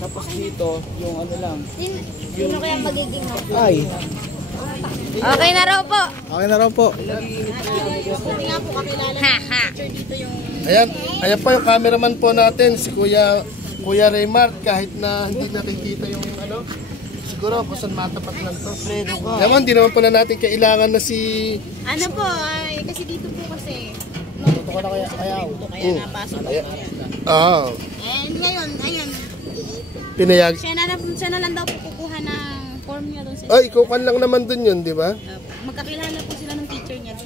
Tapos dito, yung ano lang. Sino kaya magiging Ay. Okay na raw po. Okay na raw po. Hindi nga po kakilala ng teacher dito yung... Ayan po yung cameraman po natin, si Kuya Raymart, kahit na hindi nakikita yung ano, siguro kung saan matapat lang to. Naman, hindi naman pala natin kailangan na si... Ano po, ay, kasi dito po kasi... Tuto ka na kaya ayaw. Kaya napasok po yan. Oo. And ngayon, ayun, Pinayag. siya na lang daw po kukuha ng form niya doon sa... Ay, ikaw kan lang naman dun yun, di ba? Magkakilala po sila ng teacher niya.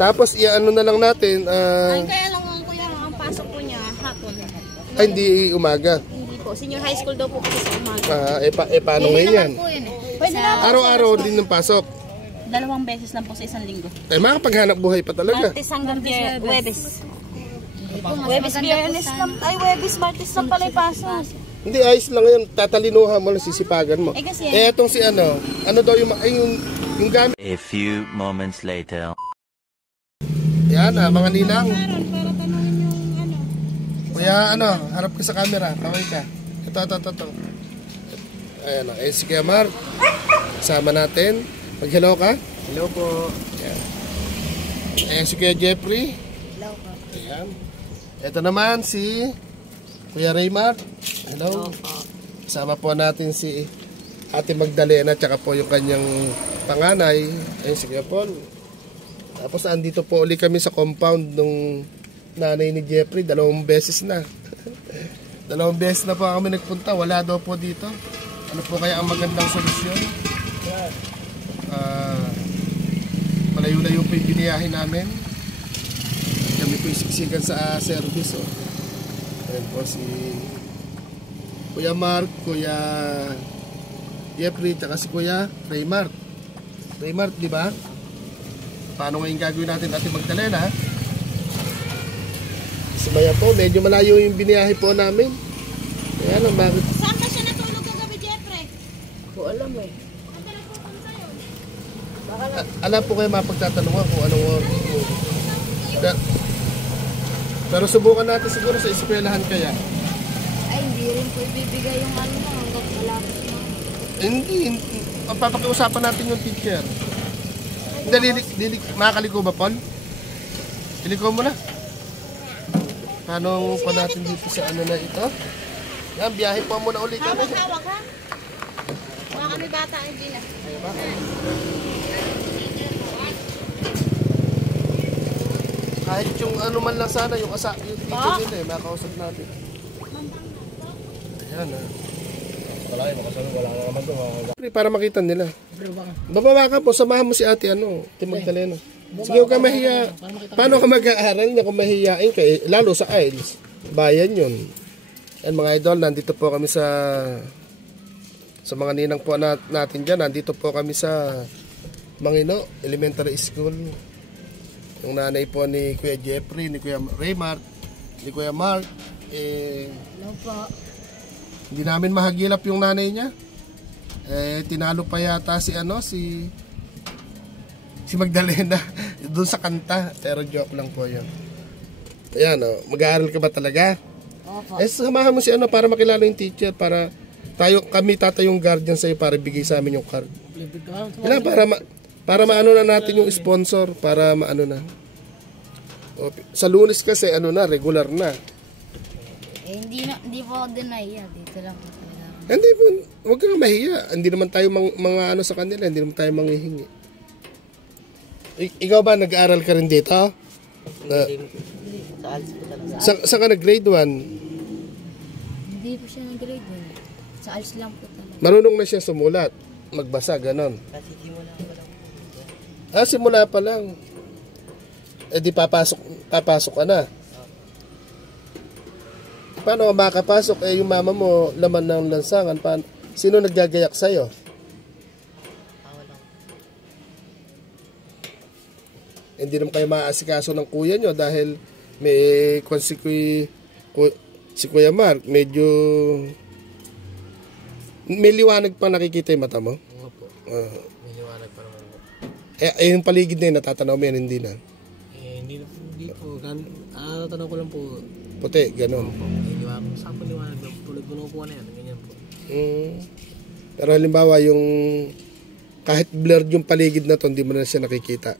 Tapos, iano na lang natin, Ay, kaya lang ang kuya, ang pasok po niya hapon. ay, hindi umaga. Hindi po, senior high school daw po kasi sa umaga. Paano ngayon yan? Pwede na po. Araw-araw din ng pasok. 2 beses lang po sa isang linggo. Makapaghanap buhay pa talaga. Martes hanggang Webes. Webes, Biyernes lang. Ay, Webes, Martes lang pala ipasok. Hindi, ayos lang yun. Tatalinuhan mo lang, sisipagan mo. Kasi... etong si ano daw yung gamit. A few moments later. Yan mga ninang. para tanongin yung ano. Kuya, harap ka sa camera. Tawag ka. Ito. Ayan, si Kuya Mark. Kasama natin. Mag-hello ka. Hello po. Ayan si Kuya Jeffrey. Hello po. Ayan. Ito naman si Kuya Raymart. Hello. Kasama po natin si Ate Magdalena tsaka po yung kanyang panganay. Ayun si Kuya Paul. Tapos andito po uli kami sa compound nung nanay ni Jeffrey. 2 beses na. 2 beses na po kami nagpunta. Wala daw po dito. Ano po kaya ang magandang solusyon? Malayo-layo po yung biniyahin namin. Kami po isiksikan sa service. Ayan po si Kuya Mark, Kuya Jeffrey, tsaka si Kuya Raymart. Raymart, di ba? Paano ngayon gagawin natin Ate Magdalena? Si Maya po, medyo malayo yung biniyahe po namin. Kaya lang, bakit? Saan ba siya natulog kagabi, Jeffrey? Ko alam eh. Alam po kayo mapagtatanungan kung anong oras. Pero subukan natin siguro sa eskwelahan kaya. Ay, hindi rin po ibibigay yung ano hanggang malapit na. Hindi. Papakiusapan natin yung teacher. Hindi, makakaliko ba, Paul? Iliko mo na. Paano pa natin dito sa ano na ito? Yan, biyahe po muna ulit kami. Hawak ha? Baka kami bata, hindi na. Kahit yung ano man lang sana, yung teacher nila eh, makausap natin. Ayan Wala kayo, wala na naman doon. Para makita nila. Bababa ka po, samahan mo si ate Timagdalena. Sige, huwag ka mahiya. Paano ka mag-aaral niya kung mahihain ka? Lalo sa IELTS. Bayan yun. And mga idol, nandito po kami sa mga ninang po natin dyan. Nandito po kami sa Mangino Elementary School. Yung nanay po ni Kuya Jeffrey, ni Kuya Raymart, ni Kuya Mark. Hello po. Hindi namin mahagilap yung nanay niya. Tinalo pa yata si Magdalena doon sa kanta. Pero joke lang po yun. Ayan, mag-aaral ka ba talaga? Opo. Samahan mo si para makilala yung teacher, para kami tatayong guardian sa'yo para bigay sa amin yung card. Wala, para maano na natin yung sponsor, para maano na. Sa Lunes kasi regular na. Hindi po din nahiya. Dito lang po. Hindi po, huwag kang mahiya. Hindi naman tayo mga sa kanila, hindi naman tayo manghihingi. Ikaw ba, nag-aaral ka rin dito? Saan ka nag-grade 1? Hindi po siya nag-grade 1. Sa ALS lang po talaga. Marunong na siya sumulat, magbasa, ganon. Simula pa lang. Di papasok ka na. Paano ka makapasok? Yung mama mo, laman ng lansangan. Sino naggagayak sa'yo? Hindi naman kayo maaasikaso ng kuya nyo dahil may si Kuya Mark, medyo may liwanag pa nakikita yung mata mo? Opo. May liwanag pa naman po. Yung paligid na yun, natatanaw mo yan, hindi na? Hindi po. Tanong ko lang po. puti, ganun. Saan po liwanag na tulad ko nakukuha na yan, ganyan po. Pero halimbawa yung kahit blurred yung paligid na to, hindi mo na siya nakikita.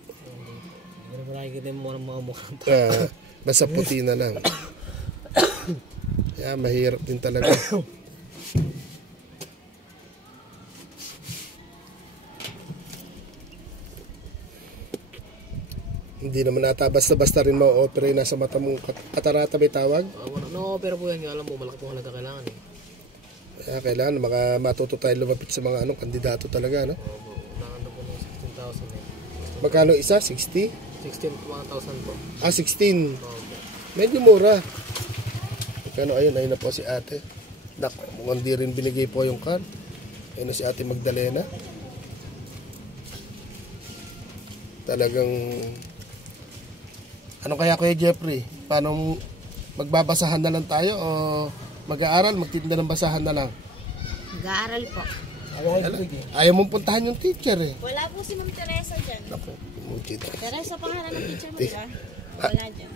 Pero nakikita mo mga mukha. Basta puti na lang. Yeah, mahirap din talaga. Hindi naman ata basta-basta rin ma-opera yung nasa mata mong katarata may tawag. No, pero po yan, alam mo, malaki po halaga kailangan eh. Kaya kailangan matuto tayo lumapit sa mga kandidato talaga, no? Opo, nakanda po ng 16,000 eh. Magkano isa? 60? 16,000 po. 16. Opo. Medyo mura. Magkano? Ayun na po si ate. Naku, mukhang di rin binigay po yung card. Ayun na si ate Magdalena. Talagang... Ano kaya Kuya Jeffrey? Paano magbabasahan na lang tayo o mag-aaral, magtitinda ng basahan na lang? Mag-aaral po. Ayaw mong puntahan yung teacher eh. Wala po si Ma'am Teresa dyan. Naku, muchi na. Teresa pangalan ng teacher mo, diba? Wala dyan.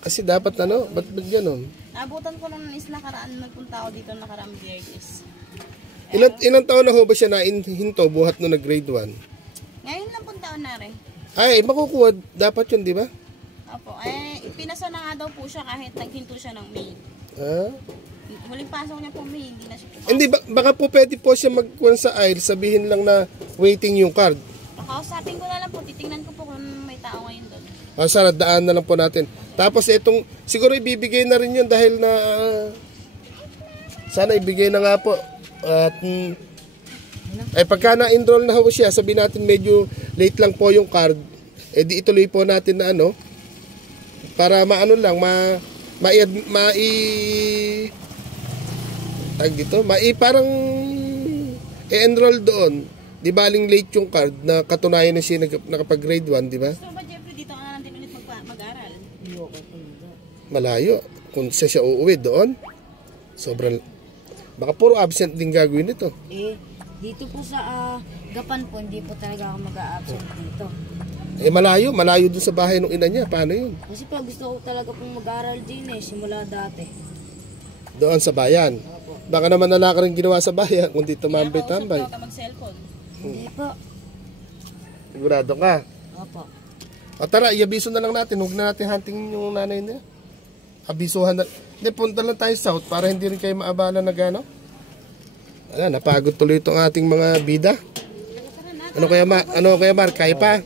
Kasi dapat ba't gano'n? Nabutan ko nung nakaraan, nagpunta ako dito nakaraang Biyernes. Ilang taon na ho ba siya hinto buhat no nag-grade 1? Ngayon lang pong taon na rin. Ay, makukuha dapat yun, di ba? Opo, ipinasa na nga daw po siya kahit naghinto siya ng May. Ah? Huling pasok niya po May, hindi na siya pumasok. Hindi, baka po pwede po siya magkuhan sa IELTS, sabihin lang na waiting yung card. Nakausapin ko na lang po, titingnan ko po kung may tao ngayon doon. Sana daan na lang po natin. Tapos itong, siguro ibibigay na rin yun dahil na, sana ibigay na nga po. At, pagka na-enroll na ho siya, sabihin natin medyo late lang po yung card, di ituloy po natin na para parang i-enroll doon. Di baling late yung card na katunayan na siya nakapag-grade 1, di ba? Gusto ba Jeffrey, dito ka na lang din ulit mag-aral? Malayo. Kung siya uuwi doon, sobrang, baka puro absent din gagawin nito. Dito po sa Gapan po, hindi po talaga ako mag-a-absent dito. Malayo dun sa bahay ng ina niya. Paano yun? Kasi pa gusto ko talaga pong mag-aral din simula dati. Doon sa bayan. Baka naman nalaka rin ginawa sa bayan kung di tumambay-tambay. Kaya mag-cellphone. Hindi po. Sigurado ka? Opo. O tara, i-abiso na lang natin. Huwag na natin hunting yung nanay niya. Abisuhan na. Hindi, punta lang tayo south para hindi rin kayo maabala na gano'n. Napagod tuloy itong ating mga bida. Ano kaya Mar? Kaya pa?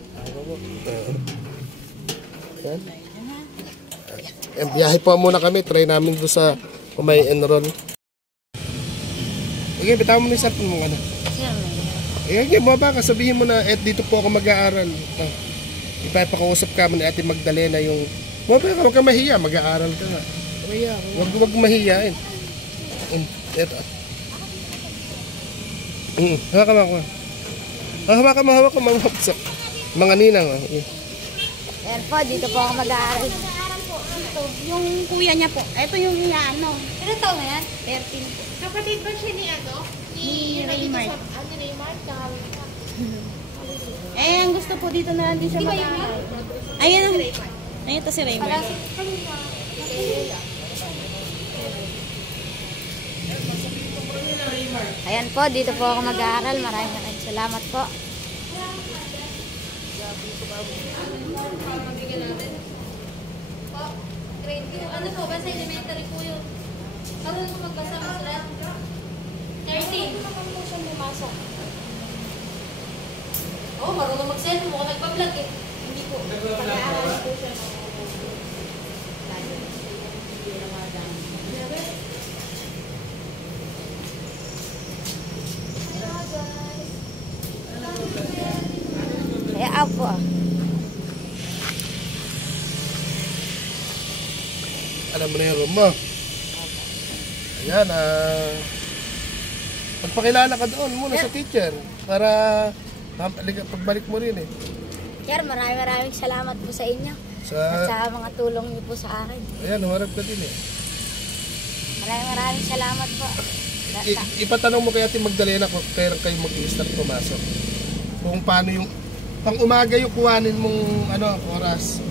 Biyahe po muna kami. Try namin doon sa may enroll. Okay, bitaw mo na yung cellphone mo. Okay, baba ka. Sabihin mo na, dito po ako mag-aaral. Ipapakausap ka mo ni Ate Magdalena yung... Huwag ka mahiya, mag-aaral ka nga. Huwag mahiyain. Ito. Hawakan mo. Mga ninang. Ayan po, dito po ako mag-aaral. Ito, yung kuya niya po. Ito yung Ilan taon na yan? 13. Kapatid ba siya ni Ni Raymart. Raymart? Ang gusto po dito na lang din siya mag-aaral. Ayan ito si Raymart. Ayan po, dito po ako mag-aaral. Maraming salamat po. Grade 2. Ano po ba sa elementary po yun? Karoon mo magbasa ng sulat? 13. Ano po siya bumasok? Oo, marunong mag-cellphone mo. Nagpa-vlog eh. Hindi po. Pag-aaral po siya. Kaya po. Alam mo na yung room mo. Ayan, pagpakilala ka doon muna sa teacher para pagbalik mo rin eh. Sir, maraming salamat po sa inyo. At sa mga tulong niyo po sa akin. Ayan, humarap ka din eh. Maraming salamat po. Ipatanong mo kay Ate Magdalena kung kailan kayo mag-i-start pumasok. Kung paano yung pang umaga yung kuhanin mong oras.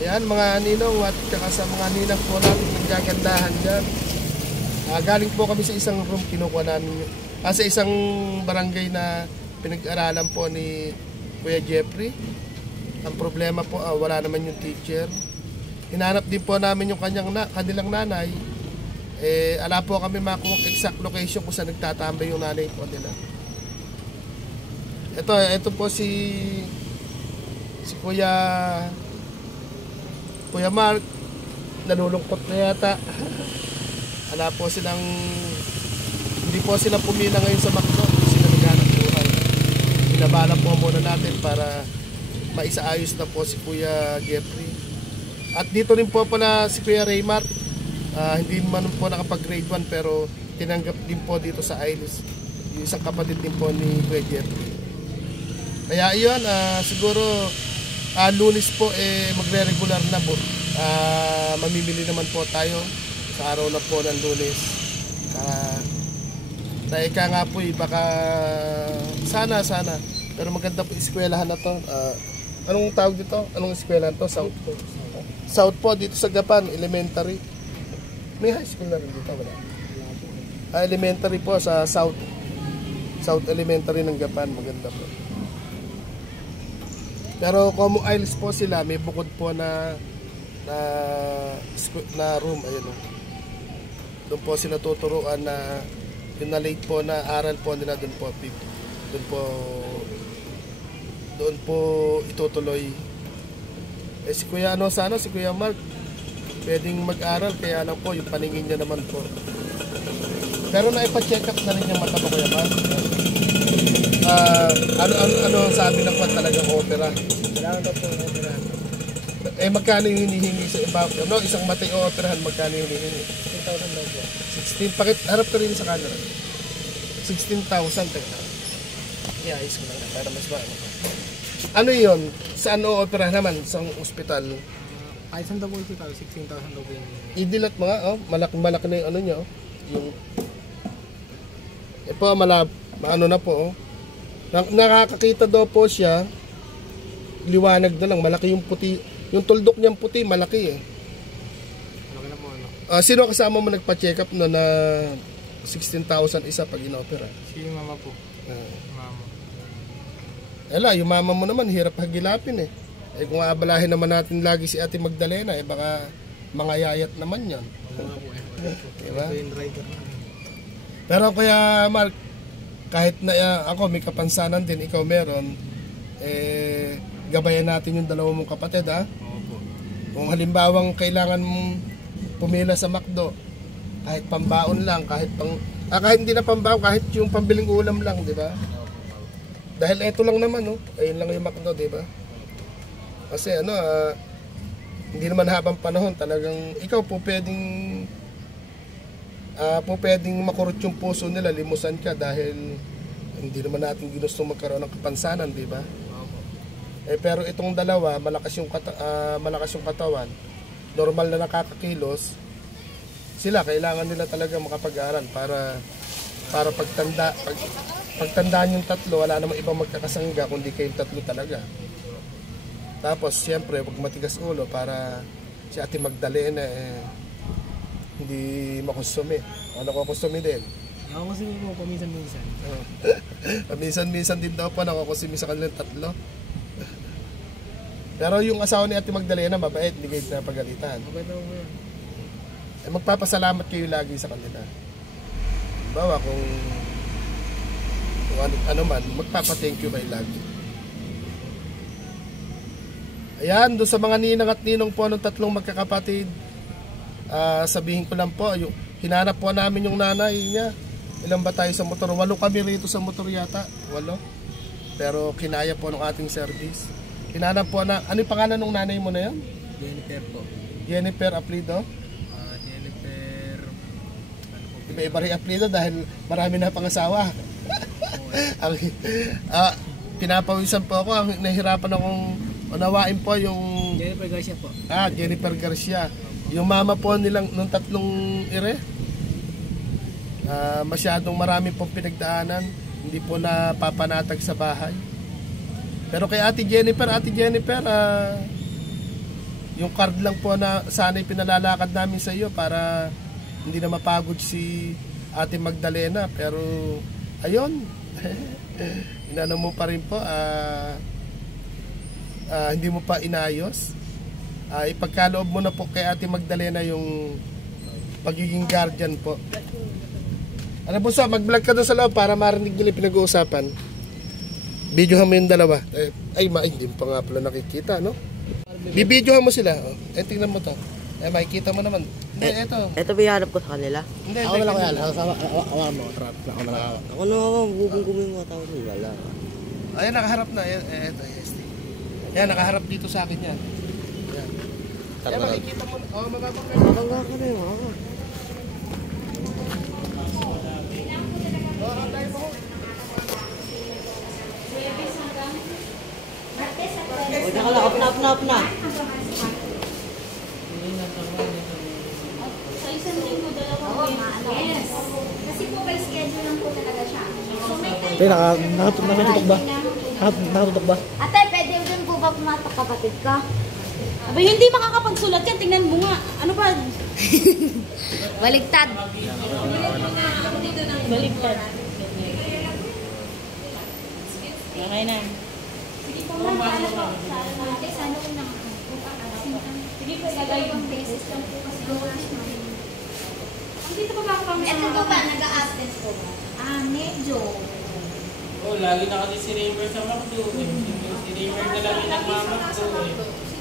Ayan mga ninong at saka sa mga ninang po natin nagkagandahan dyan. Galing po kami sa isang room, kinukuha namin sa isang barangay na pinag-aralan po ni Kuya Jeffrey. Ang problema po, wala naman yung teacher. Hinanap din po namin yung kanilang nanay. Ala po kami makuha exact location kung saan nagtatambay yung nanay po nila. Ito po si Kuya Mark. Nalulungkot na yata. Ala po silang, hindi po sila pumila ngayon sa McDo. Hindi sila naghanap buhay. Pinabala po muna natin para maisaayos na po si Kuya Jeffrey. At dito rin po pala si Kuya Raymar. Hindi man po nakapag-grade 1 pero tinanggap din po dito sa IELTS. Yung isang kapatid din po ni Kuya Jeffrey. Kaya yun, siguro Lunes po magre-regular na po. Mamimili naman po tayo sa araw na po ng Lunes. Ika nga po baka sana pero maganda po eskwelahan na to. Anong tawag dito? Anong eskwelahan to? South po dito sa Gapan, elementary. May high school na rin dito, wala? Elementary po sa South Elementary ng Gapan, maganda po. Pero kung IELTS po sila, may bukod po na room, ayun o. Doon po sila tuturuan na yung na late po na aral po nila doon po itutuloy. Si Kuya si Kuya Mark pwedeng mag-aral, kaya lang po yung paningin niya naman po. Pero naipa-check up na rin yung mata mo, Kuya Mark. Ano sabi ng kwan talagang opera? Kailangan daw po opera. Magkano yung hinihingi sa iba? Isang matay o operahan, magkano yung hinihingi? 16,000 daw po. 16, pakit harap ka rin sa camera. 16,000 tayo. I-ayos ko lang para mas maano. Ano yun? Saan o opera naman? Sa ospital? Ay, saan daw po ito? 16,000 daw po yun. Idilat mga, malaki na yung ano nyo. Yung po, ano na po. Nakakakita daw po siya. Liwanag na lang, malaki yung puti. Yung tuldok niyang puti, malaki eh. Malaki na po ano. Sino kasama mo nagpa-check up na 16,000 isa pag inopera? Si mama po. Mama. Yung mama mo naman, hirap hagilapin eh. Kung aabalahin naman natin lagi si Ate Magdalena, baka mga yayat naman yan. Mama po Diba? Ito yung driver na. Pero Kuya Mark, kahit na ako may kapansanan din, ikaw meron, gabayan natin yung dalawa mong kapatid, ha? Opo. Kung halimbawang kailangan mong pumila sa McDo, kahit pambaon lang, kahit hindi na pambaon, kahit yung pambiling ulam lang, di ba? Dahil ito lang naman, ayun lang yung McDo, di ba? Kasi hindi naman habang panahon, talagang ikaw po pwedeng makurot yung puso nila, limusan ka dahil hindi naman natin ginusto magkaroon ng kapansanan, di ba? Pero itong dalawa, malakas yung katawan, normal na nakakakilos, sila kailangan nila talaga makapag-aral para pagtandaan yung tatlo, wala namang ibang magkakasangga kundi kayong tatlo talaga. Tapos siyempre, wag matigas ulo para si Ate Magdalena hindi makonsumi. Nakakonsumi din. Nakakonsumi po paminsan-minsan. Paminsan-minsan din daw po nakakonsumi sa kanilang tatlo. Pero yung asawa ni Ate Magdalena, mabait, hindi kayo napagalitan. Okay daw po yan. Magpapasalamat kayo lagi sa kanila. Bawa kung ano man, magpapa-thank you kayo lagi. Ayan, doon sa mga ninang at ninong po ng tatlong magkakapatid, sabihin ko lang po, hinanap po namin yung nanay niya. Ilan ba tayo sa motor? 8 kami rito sa motor yata. 8. Pero kinaya po ng ating service. Hinanap po ano yung pangalan ng nanay mo na yan? Jennifer po. Jennifer Aplido? Jennifer... Iba-iba rin apelido dahil marami na pangasawa. Pinapawisan po ako, nahihirapan akong unawain po yung... Jennifer Garcia po. Jennifer Garcia. Yung mama po nilang nung tatlong masyadong marami pong pinagdaanan, hindi po napapanatag sa bahay. Pero kay Ate Jennifer, yung card lang po na sana'y pinalalakad namin sa iyo para hindi na mapagod si Ate Magdalena. Pero ayun, inano mo pa rin po, hindi mo pa inayos. Ipagkaloob mo na po kay Ate Magdalena yung pagiging guardian po. Ano po sa, mag-vlog ka doon sa loob para marinig nila pinag-uusapan. Videohan mo yung dalawa. Hindi pa nga pala nakikita, no? Bibidyohan mo sila. Tingnan mo to. Makikita mo naman. Hindi, eto. Ito ba ihanap ko sa kanila? Hindi, Ako na lang yan. Awan mo. Trap. Ako na lang. Ako naman, gugong-guming mga tao nila. Wala. Ayan, nakaharap na. Eto, Ayan, nakaharap dito sa akin yan. Ayan, makikita mo. Mababangga. Mabangga ka na yun, ako. Huwag na ka lang, up na. Sa isang linggo, dalawang yes. Kasi po by schedule lang po talaga siya. So may time. Nakatutok ba? Nakatutok ba? Ate, pwede din po ba pumatok kapatid ka? Abay, hindi makakapagsulat yan. Tingnan mo nga. Ano ba? Baligtad. Baligtad. Okay na. Sige po, ano po, sana ko na sige po, dalawang beses lang po kasi ang dito po ba ako pang Ito po ba, nag-a-absence po ba? medyo. Oh, lagi na kasi si Raymer sa McDo. Si Raymer na lang yung nagmamakdo.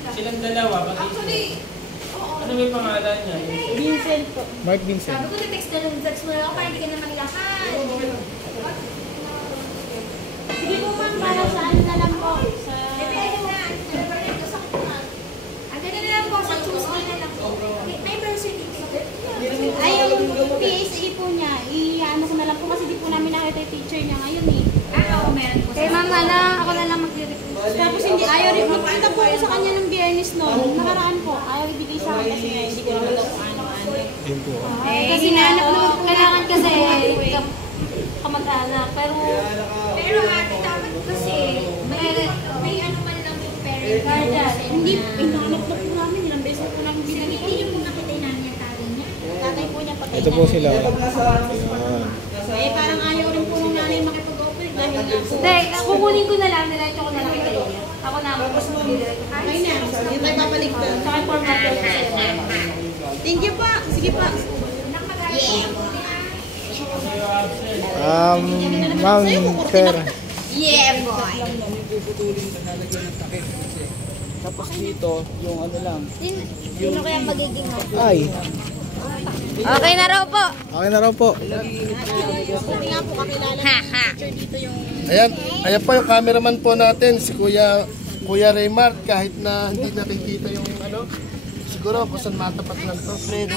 Silang dalawa. Actually, Ano may pangalan niya? Vincent po. Mark Vincent. sabi ko na-text mo na ako para hindi ka na maglakad. Sige po ma'am, para saan na lang po? Sa... Ang ganda na lang po sa Tuesday na lang po. May birth certificate. Ay, yung PSA po niya, i-ano ko na lang po kasi di po namin nakita yung teacher niya ngayon eh. Oo, meron po. Kay mama na, ako na lang magre-request. Tapos hindi, ayaw rin. Magpunta po ako sa kanya ng Biyernes noon. Nakaraan po. Ayaw ibigay sa akin kasi nga hindi ko naman kung ano-ano. Kasi hinahanap naman po kailangan kasi Kamag-anak. Pero Ate, dapat kasi may ano man lang yung parent. hindi, hinahanap na po namin. Ilang beses na po namin binigay. Hindi yung kung nakita yung nanay at tatay niya. Tatay po niya patay Ito po na. sila. Eh, parang ayaw rin po ng nanay makipag-operate dahil nga po. Hindi, kukunin ko na lang, nilacho ko na lang kay niya. Ako na, Okay na. Yung tayo papaligtad. Sa akin format po. Thank you pa. Sige pa. Ma'am, sir. yeah boy. Tapos dito, yung ano lang. Sino kaya magiging mo? Ay. Okay na raw po. Okay na raw po. Hindi nga po kakilala ng teacher dito yung... Ayan po yung cameraman po natin, si Kuya Raymar, kahit na hindi nakikita yung ano, siguro kung saan matapat lang to.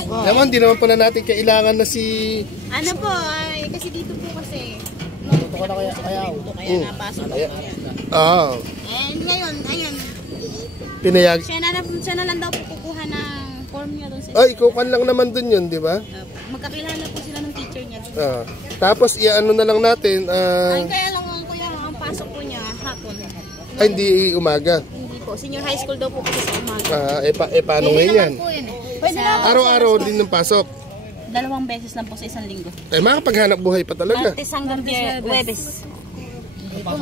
Naman, hindi naman pala natin kailangan na si... Ano po, ay, kasi dito po kasi... Ito ko na kaya. Kaya napasok ako. And ngayon, ayun, Pinayag. siya na lang daw po kukuha ng form niya doon sa... Ay, ikukan lang naman dun yun, di ba? Magkakilala po sila ng teacher niya. Tapos, i-ano na lang natin, Ay, kaya lang ang kuya, ang pasok po niya hapon. ay, hindi umaga. Hindi po, senior high school daw po kasi sa umaga. Paano ngayon yan? Pwede na po. Araw-araw din ng pasok. 2 beses lang po sa isang linggo. Makapaghanap buhay pa talaga. Martes hanggang Webes.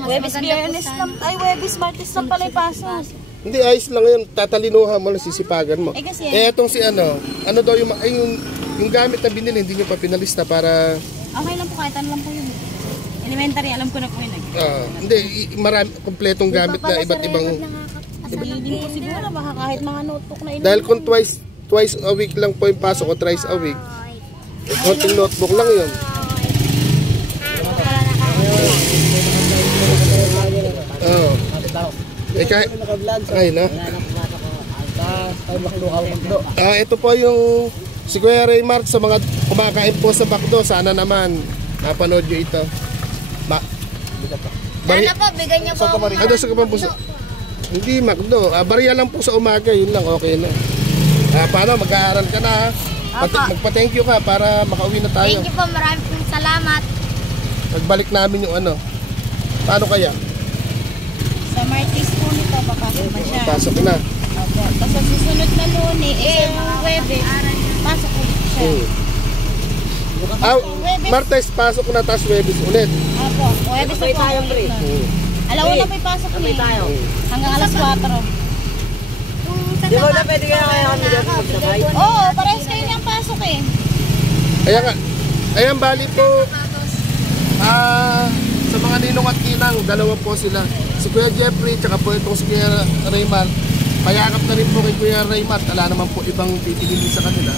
Webes, Biyernes lang. Ay, Webes, Martes lang pala yung pasok. Hindi, ayos lang yun. Tatalinuhan mo lang, sisipagan mo. Eh, kasi etong si ano daw yung, yung gamit na binili, hindi nyo pa pinalista para... okay lang po, kahit ano lang po yun. Elementary, alam ko na po yun. Hindi, marami, kompletong gamit na iba't ibang... Hindi po siguro, baka kahit mga notebook na Dahil kung twice a week lang po yung pasok o thrice a week, konting notebook lang yun. Ay, no? Ito po yung si Kuya Raymar sa mga kumakain po sa McDo. Sana naman napanood nyo ito. Sana po, bigyan niyo po ako. Ano sa kapang puso? Hindi McDo. Barya lang po sa umaga. Yun lang, okay na. Paano? Mag-aaral ka na ha? Magpa-thank you ka para makauwi na tayo. Thank you po, maraming salamat. Pagbalik namin yung ano. Paano kaya? sa Martes po nito, papasok na siya. Pasok na. Opo. Opo. Tapos sa susunod na Lunes, Webes, pasok ulit siya. Martes pasok na, tapos Webes ulit. Opo, Webes na po ulit nun. Alauna pa yung pasok niya. Hanggang alas 4. Di ba na pwede kaya kami dito magsabay? Oo, parehas kayo niyang pasok eh. Ayan, bali po, sa mga ninong at ninang, dalawa po sila. Si Kuya Jeffrey, tsaka po itong si Kuya Raymar. Payakap na rin po kay Kuya Raymar. Wala naman po ibang titigil sa kanila.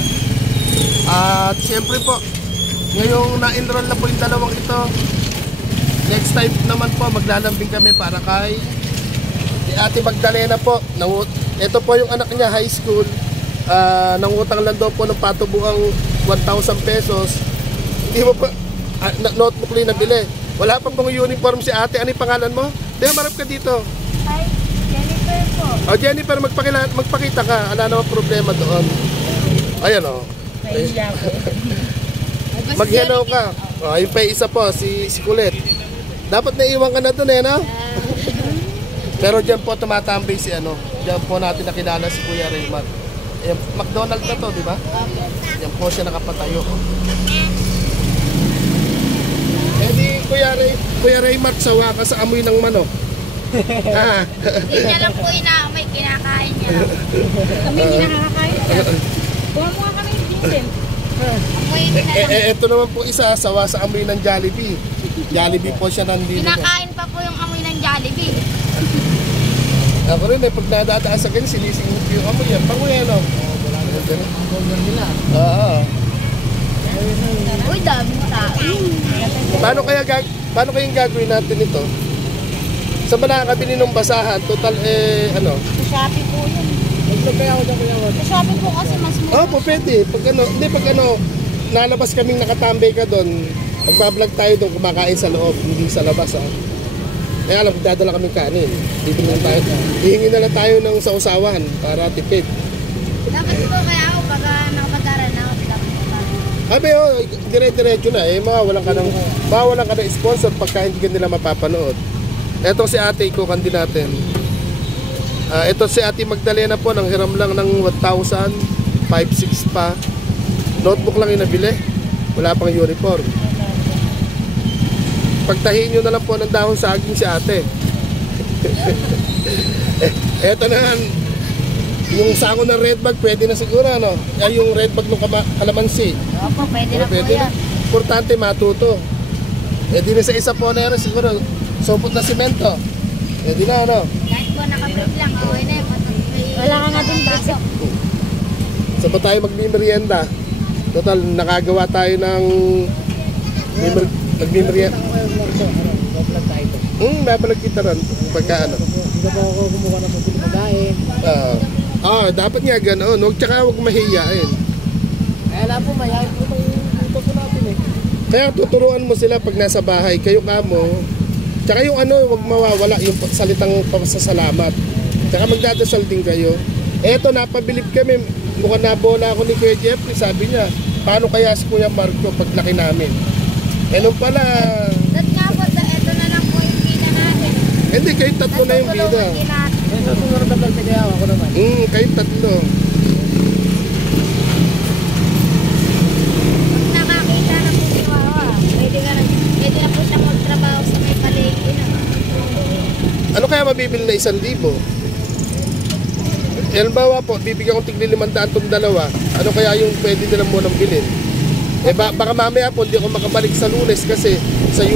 At siyempre po, ngayong na-enroll na po yung dalawang ito, next time naman po, maglalambing kami para kay Ate Magdalena po. Ito po yung anak niya, high school. Nangutang lang daw po ng patubuang 1,000 pesos. Hindi mo pa, notebook lang nabili. Wala pa pong uniform si ate. Ano yung pangalan mo? Dahil marap ka dito. Hi, Jennifer po. Jennifer, magpakita ka. Wala namang problema doon. Ayan o. Mag-hello ka. Yung pa isa po, si Kulit. Dapat naiwan ka na doon no? Pero dyan po tumatambay si Dyan po natin nakilala si Kuya Raymar. McDonald's na to, di ba? Yan po siya nakapatayo. Di Kuya Raymar, sawa ka sa amoy ng manok. Hindi niya lang po inaamoy, kinakain niya lang. Kami hindi nakakakain siya. Kumuha kami ng diesel. Amoy niya lang. Ito naman po isa, sawa sa amoy ng Jollibee. Jollibee po siya nandito. Kinakain pa po yung amoy ng Jollibee. Ako rin pag nadadaan sa ganyan, sinisingit yung amoy yan. Pango yan Oo. Uy, daming tao. Paano kayang gagawin natin ito? Sa ba nakakabili ng basahan? Total Sa Shopee po yun. Sa Shopee po kasi mas mura. Po pwede. Pag nalabas kaming nakatambay ka doon, magbablog tayo doon, kumakain sa loob, hindi sa labas Kaya alam, dadala kaming kanin. Hihingi na lang tayo ng sausawan para tipid. Dapat po kaya ako pag nakapag-aral na ako. Dire-diretso na mawawalan ka ng sponsor pagka hindi ka nila mapapanood. Ito si ate, ikukan din natin. Ito si Ate Magdalena po, nang hiram lang ng 1,000, 5,600 pa. Notebook lang yung nabili. Wala pang uniform. Pagtahin nyo na lang po ng dahon saging si ate. Eto na, yung sako ng red bag, pwede na siguro, yung red bag ng kalamansi. Opo, pwede na po yan. Importante matuto. Di na sa isa po na siguro, supot na simento. Di na, Kahit po naka-break lang, okay na yun. Wala ka nga din pasok. Sa ba tayo magmimerienda? Total, nakagawa tayo ng nagmimerienda. Babalag kita rin. Pagka Hindi pa ako kumuha ng pagkain. dapat nga gano'n. Tsaka huwag mahihiyain. Kaya lang po, mayayin po ito po natin Kaya tuturuan mo sila pag nasa bahay. Kayo kamo. Tsaka yung huwag mawawala yung salitang pasasalamat. Tsaka magdadasal din kayo. Eto, napabilib kami. Mukhang nabola ako ni Kuya Jeffrey. Sabi niya, paano kaya si Kuya Marco paglaki namin? Nung pala... That nga po, ito na lang po yung bida natin. Hindi, kayo tatlo na yung bida. Ito, sumunod na vlog na kaya ako naman. Kayo tatlo. Pag nakakita na po si Wawa, pwede na po siyang magtrabaho sa may palengke na. Ano kaya mabibili na 1,000? Halimbawa po, bibigyan ko tigli 500 itong dalawa. Ano kaya yung pwede nila munang bilhin? Baka mamaya po, hindi ako makabalik sa Lunes kasi sa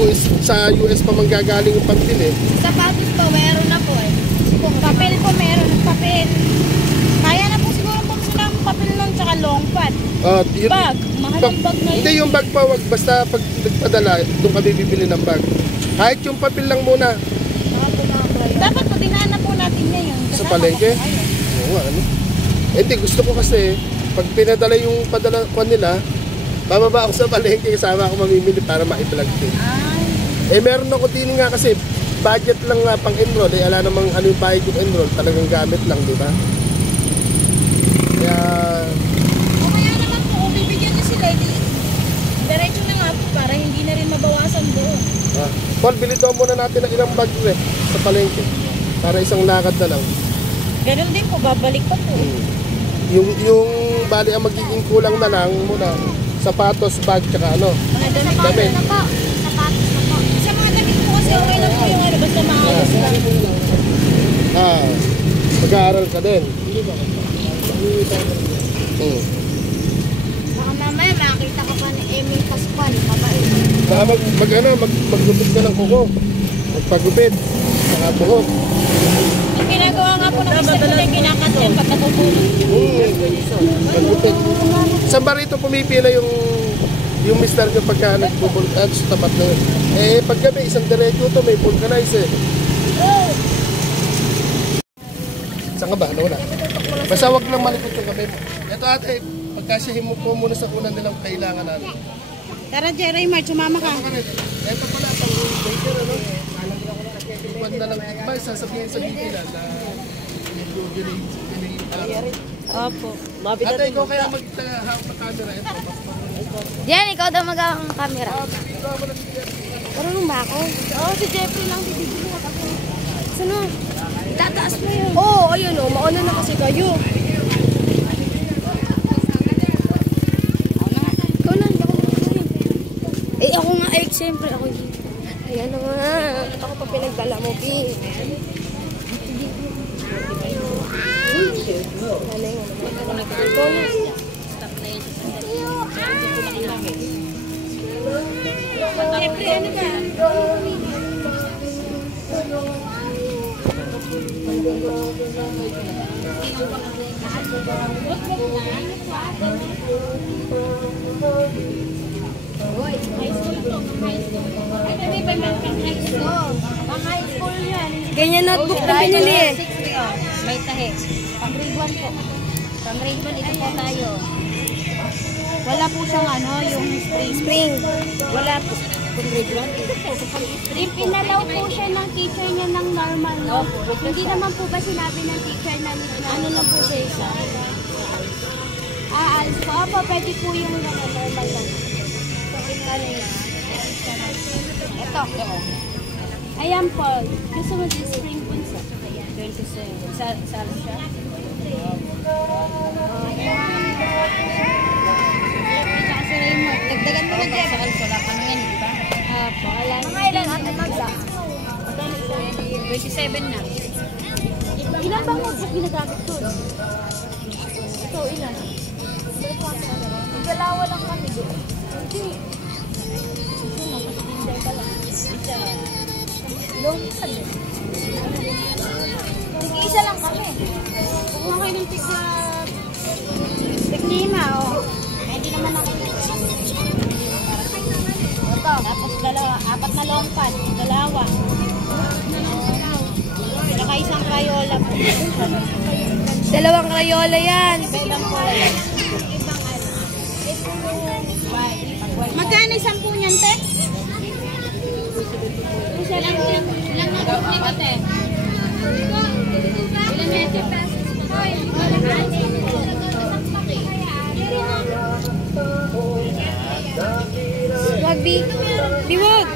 US pa manggagaling yung pambili. Sapatos po, meron na po Papel po meron. Papel. Kaya na po siguro po ng papel nun tsaka long pad. Bag. Mahal ang bag na yun. Hindi, yung bag pa, basta pag nagpadala, doon kami bibili ng bag. Kahit yung papel lang muna. Dapat po, dinaan na po natin ngayon. Sa palengke? Oo nga, hindi, gusto ko kasi, pag pinadala yung padala ko nila, bababa ako sa palengke, kasama ako mamimili para ma-vlog din. Meron ako din nga kasi, budget lang nga pang enroll, ala namang ano yung bayad yung enroll, talagang gamit lang, di ba? Kaya... Kaya naman po, kung bibigyan niyo sila, diretso na nga po para hindi na rin mabawasan doon. Paul, bili daw muna natin ng ilang bag sa palengke. Para isang lakad na lang. Ganun din po, babalik pa po. Yung bali ang magiging kulang na lang muna, sapatos, bag, tsaka ano. Mga damit. Damit. na po. Sapatos na po. Sa mga damit po kasi okay lang po yung ano, basta maayos lang. Mag-aaral ka din. Baka mamaya makita ka pa ni Emil Pascual. Mabait. Baka maggupit ka ng kuko. Magpagupit. Saka buhok. Ang ginagawa nga po ng isa ko na ginakat yan pag natutulog. Magupit. Saan ba rito pumipila yung mister ko pagka nagbubulkan sa tapat na yun? Eh, paggabi, isang diretso to, may vulcanize eh. Saan ka ba? Wala. Basta wag lang malikot yung kamay mo. Ito ate, pagkasyahin mo po muna sa kunan nilang kailangan natin. Tara, Jerry Mark, sumama ka. Ito pala, pang baker, ano? Huwag na lang tikmay, sasabihin sa bibila na Opo. ate, ikaw kaya mag-hawak na camera. Ito. Diyan, ikaw daw mag-awak ng camera. Marunong ba ako? Oo, si Jeffrey lang bibili ka kasi. Sino? Tataas mo yun. Oo, ayun o. Mauna na kasi kayo. Ikaw na, hindi ako mag-awak. Eh, ako nga, siyempre ako yun. Ayan na nga. Ako pa pinagdala mo, Pi. Ikaw na. Jeffrey, ano ba? Ganyan notebook na pinili eh. May tahi. Pang grade 1 po. Pang grade 1, ito po tayo. Wala po siyang ano, yung Spring. wala po. Kung grade 1, Pinalaw po siya ng teacher niya ng normal, no? Hindi naman po ba sinabi ng teacher na ano lang po siya isa? Alis po. Opo, pwede po yung normal lang. Ano yun? Ito. Ayan po. Gusto mo din spring po sa 27. Saan siya? Kasi Raymond. Dagdagan mo na dyan. Wala ka yan, di ba? Opo. Mga ilan at magsa? 27 na. Ilan bang notebook ginagamit doon? Ito, ilan? Dalawa lang kami doon. Hindi. Tig-isa lang kami. Kung nga kayo ng tig-lima, oh. Hindi naman ako ito. Tapos apat na long pad, dalawa. Saka isang Crayola po. Dalawang Crayola yan. Ibang kulay. Magkano isang po niyan, te? Ilang notebook nito, te? Ilang pesos? Wag, Bi. Biwag.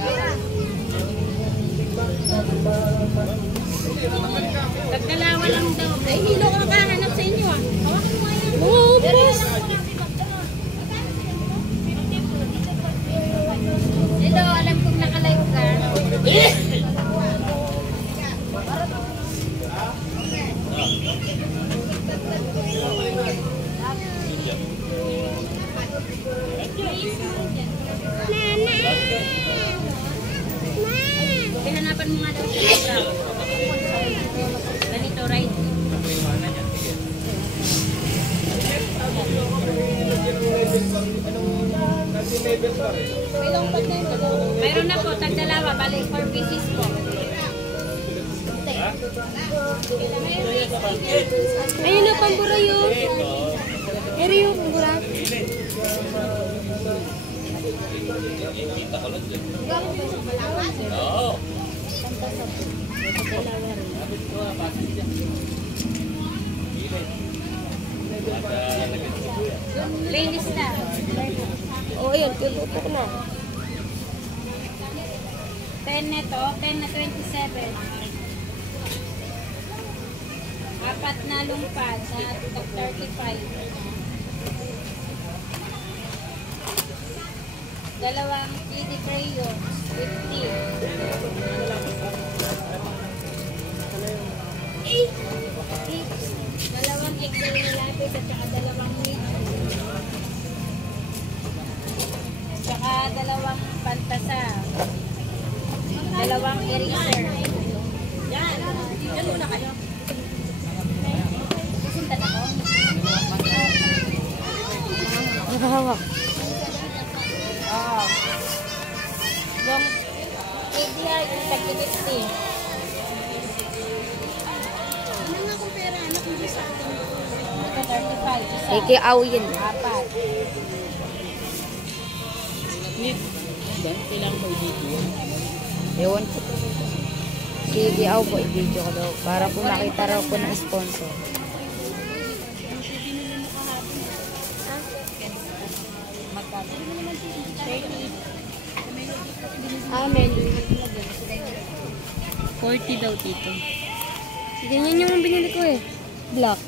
Tagdalawa lang daw. Ay, hilo ko nakahanap sa inyo, ah. Hawakan mo yan. Oo, boss. Ito, alam kong naka-live ka. Hanapan mo nga daw siya. Ganito, right? Mayroon na po, tagdalawa, balik 4 pieces po. Ayun na, pambura yun. Eri yung pambura. Linis na. Oo, ayun. Pinutok na. 10 na to, 10 na 27. Apat na lumpad na 35. Dalawang kiddie crayons, 50. Dalawang egg lapis at saka dalawang meat. At saka dalawang pantasa. Dalawang eraser. Yan. Yan muna kayo. Kasintan ako. Nakahawak. Oo. Yung idea, yung tag-50. Ano nga kung pera, anak mo sa atin? Ito 35. Isa. Ikiaw yun. Apat. Kailangan mo i-video yun. Ewan po. Sige, aw po, i-video ko daw. Para po makita raw po ng sponsor. Magkano? 30. Amen. 40 daw dito. Ganyan yung binili ko eh. Black.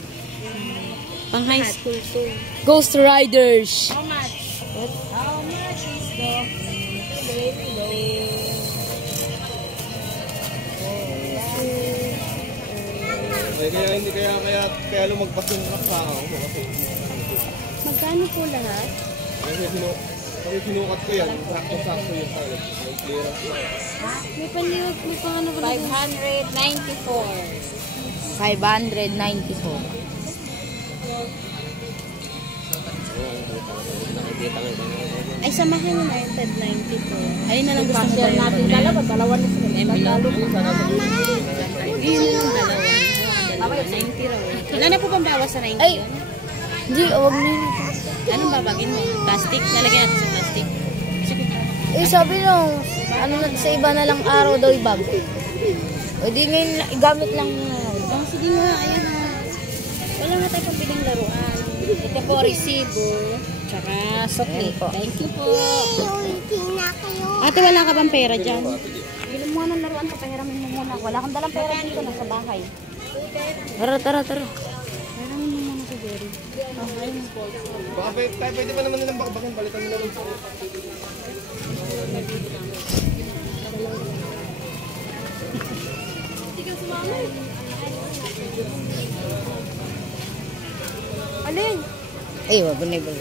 Pang high school to. Ghost Riders. How much? How much is the baby? Kaya hindi kaya lumagpas yung kasama ko kasi Magkano po lahat? kasi sinukat ko yan, sakto-sakto yung tawag. May clearance ko. May panliwag, may pang ano ba? 594. 594. Ay, samahan mo na yung 1092. Ayun na lang gusto mo tayo. Natin dalawa na sila. Envelope. Yun yung dalawa. 90 raw. Wala na po bang bawas sa 90 Ay! yun? Hindi, huwag na yun. Anong babagin mo? Plastic? Lalagyan natin sa plastic. Eh, sabi nung, ano na, sa iba na lang araw daw ibag. O di ngayon, igamit lang na. Oh, sige nga, ayan na. Wala nga tayo pambiling laruan. Ito po, resibo. Tsaka sukli. Thank you po. Ate, wala ka bang pera dyan? Bili mo ng laruan ko, pahiramin mo muna. Wala kang dalang pera dito, nasa bahay. Tara. Pahiramin mo muna si Jerry. Baka pwede pa naman nilang bakabakan, balikan nila rin sa Alin? Ay, wag na iba.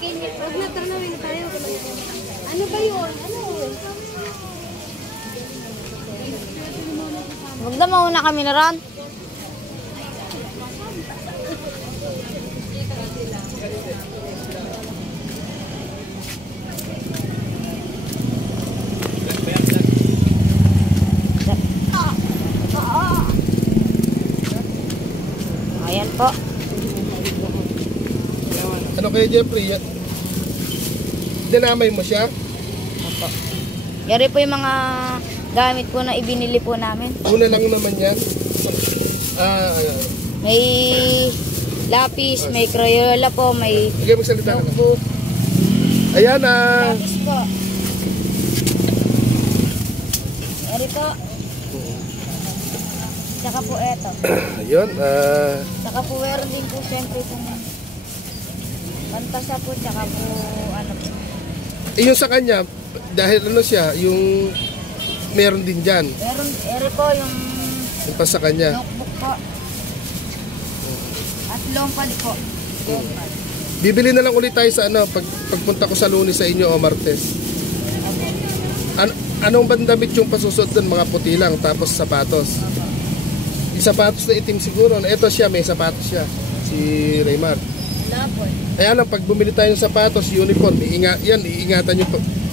Huwag na, taranawin na tayo. Ano ba yun? Ano? Wag na mauna kami na ron. Ayan po. Ano kayo, Jeffrey? Dinamay mo siya? Opo. Yari po yung mga gamit po na ibinili po namin. Una lang naman yan. May lapis, may Crayola po, may Sige, magsalita ka na. notebook. Ayan Lapis po. Yari po. Tsaka po eto. Ayun, Tsaka po meron din po siyempre po pantasa po, tsaka po ano po. yung sa kanya, dahil ano siya, yung meron din dyan. Meron, eri po yung Yung pa sa kanya. notebook po. At lompad po. Lompad. Bibili na lang ulit tayo sa pagpunta ko sa Lunes sa inyo o Martes. Anong bandamit yung pasusot doon? Mga puti lang, tapos sapatos. Yung sapatos na itim siguro. Ito siya, may sapatos siya. Si Raymar. Wala po. Kaya lang, pag bumili tayo ng sapatos, uniform, iingatan nyo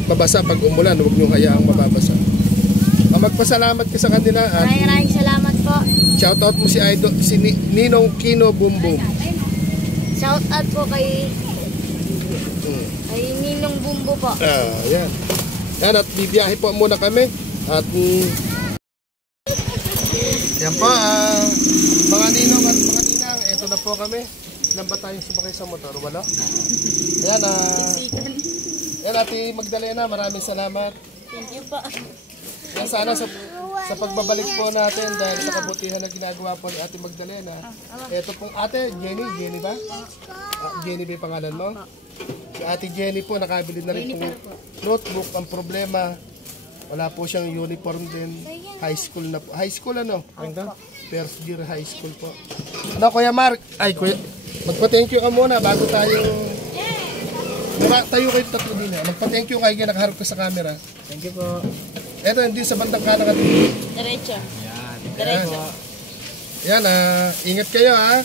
mabasa pag umulan. Huwag nyo hayaang mababasa. Magpasalamat ka sa kanila. At Maraming salamat po. shoutout mo si Idol, si Ninong Kino Boom Boom. Shout out po kay Ninong Bumbo po. Yan. Yan, at bibiyahe po muna kami. At yan po, mga ninong at mga ninang, eto na po kami. Ilan ba tayong sumakay sa motor? Wala? Ayan, yan, Ate Magdalena, maraming salamat. Thank you po. Yan, sana sa sa pagbabalik po natin dahil sa kabutihan na ginagawa po ni Ate Magdalena. Ito pong ate, Jenny ba? Jenny ba yung pangalan mo? Si Ate Jenny po, nakabili na rin pong notebook. Ang problema, wala po siyang uniform din. High school na po. High school ano? First year high school po. Ano, Kuya Mark? Ay, Kuya, magpa-thank you ka muna bago tayo... Tayo kayo tatlo din ha. Magpa-thank you kayo nakaharap ka sa camera. Thank you po. Eto, hindi sa bandang kanan ka din. Diretso. Diretso. Yan, ingat kayo ha.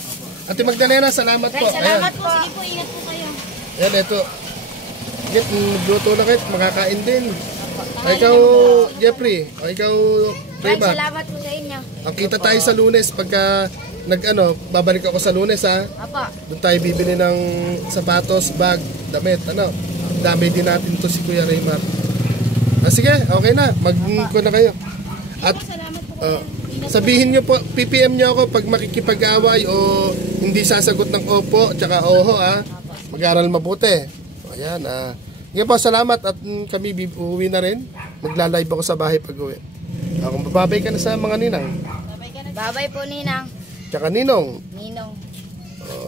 Ate Magdalena, salamat po. Salamat po. Sige po, ingat po kayo. Yan, eto. Git, luto na kayo, makakain din. Ikaw, Jeffrey. O ikaw, Rayma. Salamat po sa inyo. Kita tayo sa Lunes pagka babalik ako sa Lunes ha. Apa. Doon tayo bibili ng sapatos, bag, damit, Dami din natin to si Kuya Raymar. Sige, okay na. Mag-ko na kayo. At sabihin nyo po, PPM nyo ako pag makikipag-away o hindi sasagot ng opo, tsaka oho ha. Mag-aral mabuti. Ayan Sige po, salamat at kami uuwi na rin. Magla-live ako sa bahay pag-uwi. Kung babay ka na sa mga ninang. Babay po, Ninang. Tsaka ninong. Ninong.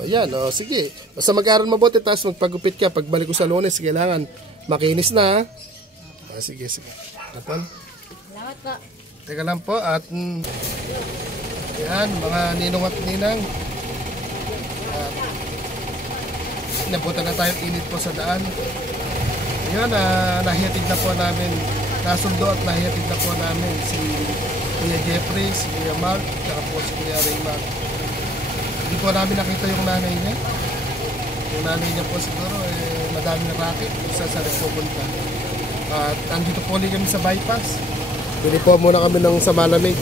Yan, sige. Basta mag-aral mabuti, tapos magpagupit ka. Pagbalik ko sa Lunes, kailangan makinis na. Sige. Napal. Salamat po. Teka lang po, at yan, mga ninong at ninang. Napunta na tayong init po sa daan. Yan, nahihatid na po namin. Nasundo at nahihatid na po namin si Kuya Jeffrey, si Kuya Mark, tsaka po si Kuya Raymar. Hindi po namin nakita yung nanay niya. Yung nanay niya po siguro, madaming racket, isa sa nagpupunta. At andito po ulit kami sa bypass. Bili po muna kami ng sa malamig.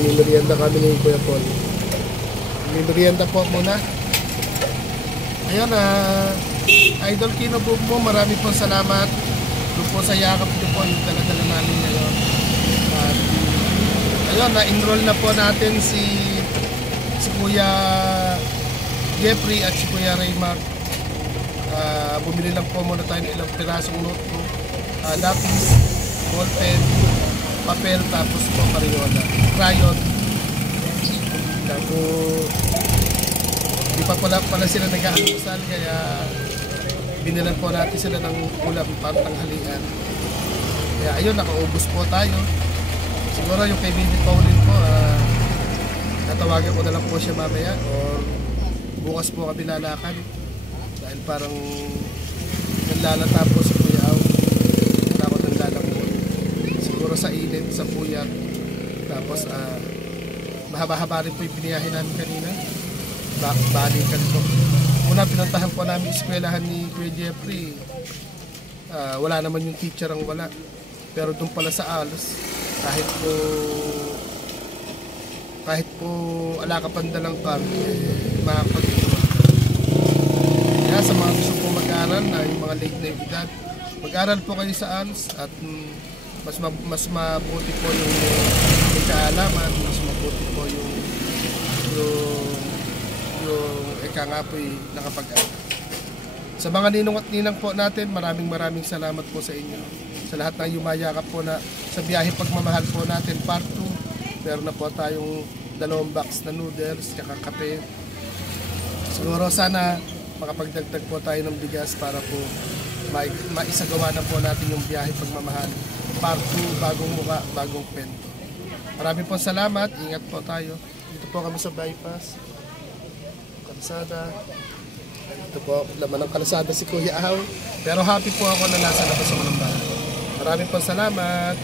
Mimerienda kami ni Kuya Paul. Mimerienda po muna. Ayun, Idol Kino mo, marami po salamat. Doon po sa yakap niyo po yung dala-dala namin ngayon. At ayun, na-enroll na po natin si Kuya Jeffrey at si Kuya Raymar. Bumili lang po muna tayo ng ilang pirasong notebook, lapis, ballpen, papel, tapos po crayon. Tapos di pa pala sila nag-aalmusal, kaya binilan po natin sila ng ulam pantanghalian. Kaya ayun, nakaubos po tayo. Siguro yung kay Bibi Pauline po, tatawagan ko na lang po siya mamaya or bukas po kami lalakad. Dahil parang naglalata po si Kuya Aw. Wala ko naglalakot. Siguro sa init, sa puyat. Tapos mahaba-haba rin po yung biniyahin namin kanina. Balikan po. Una, pinuntahan po namin eskwelahan ni Kuya Jeffrey. Wala naman yung teacher ang wala. Pero doon pala sa ALS, kahit po alakapandalang kami, makapag-iwa. Kaya sa mga gusto po mag-aral na yung mga late na edad, mag-aral po kayo sa ALS at mas mabuti po yung kaalaman, mas mabuti po yung ika nga po'y nakapag-aral. Sa mga ninong at ninang po natin, maraming salamat po sa inyo. Sa lahat ng yumayakap po na sa biyahe pagmamahal po natin, part 2. Meron na po tayong 2 box na noodles, kaka kape. Siguro sana makapagdagdag po tayo ng bigas para po maisagawa na po natin yung biyahe pagmamahal. Part 2, bagong mukha, bagong kwento. Maraming po salamat, ingat po tayo. Dito po kami sa bypass. Kalsada. Ito po, laman ng kalsada si Kuya Aw. Pero happy po ako na nasa labas ako ng bahay. Maraming po salamat.